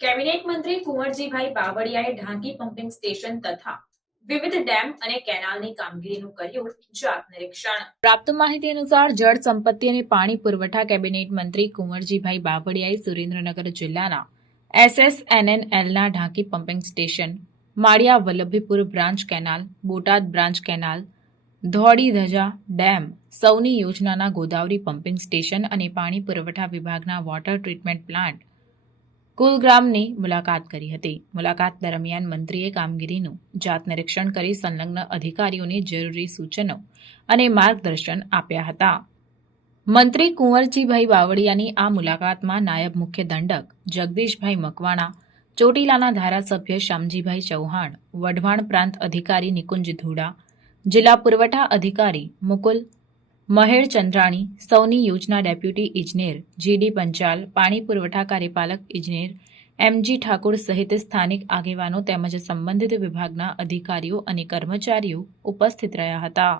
Cabinet મંત્રી કુંવરજીભાઈ બાવળિયાએ ઢાંકી pumping station તથા પ્રાપ્ત માહિતી અનુસાર જળ સંપત્તિ અને પાણી પુરવઠા કેબિનેટ મંત્રી કુંવરજીભાઈ બાવળિયાએ સુરેન્દ્રનગર જિલ્લાના એસએસએનએનએલના Dhanki pumping station, Maliya Vallabhipur branch canal, Botad branch canal, Dholi Dhaja dam, સૌની યોજનાના ગોદાવરી પમ્પિંગ સ્ટેશન અને પાણી પુરવઠા વિભાગના વોટર ટ્રીટમેન્ટ પ્લાન્ટ કુલગ્રામની મુલાકાત કરી હતી. મુલાકાત દરમિયાન મંત્રીએ કામગીરીનું જાત નિરીક્ષણ કરી સંલગ્ન અધિકારીઓને જરૂરી સૂચનો અને માર્ગદર્શન આપ્યા હતા. મંત્રી કુંવરજીભાઈ બાવળિયાની આ મુલાકાતમાં નાયબ મુખ્ય દંડક જગદીશભાઈ મકવાણા, ચોટીલાના ધારાસભ્ય શ્યામજીભાઈ ચૌહાણ, વઢવાણ પ્રાંત અધિકારી નિકુંજ ધુડા, જિલ્લા પુરવઠા અધિકારી મુકુલ મહેર ચંદ્રાણી, સૌની યોજના ડેપ્યુટી ઇજનેર, જીડી પંચાલ, પાણી પુરવઠા કાર્યપાલક ઇજનેર, એમજી ઠાકોર સહિત સ્થાનિક આગેવાનો તેમજ સંબંધિત વિભાગના અધિકારીઓ અને કર્મચારીઓ ઉપસ્થિત રહ્યા હતા.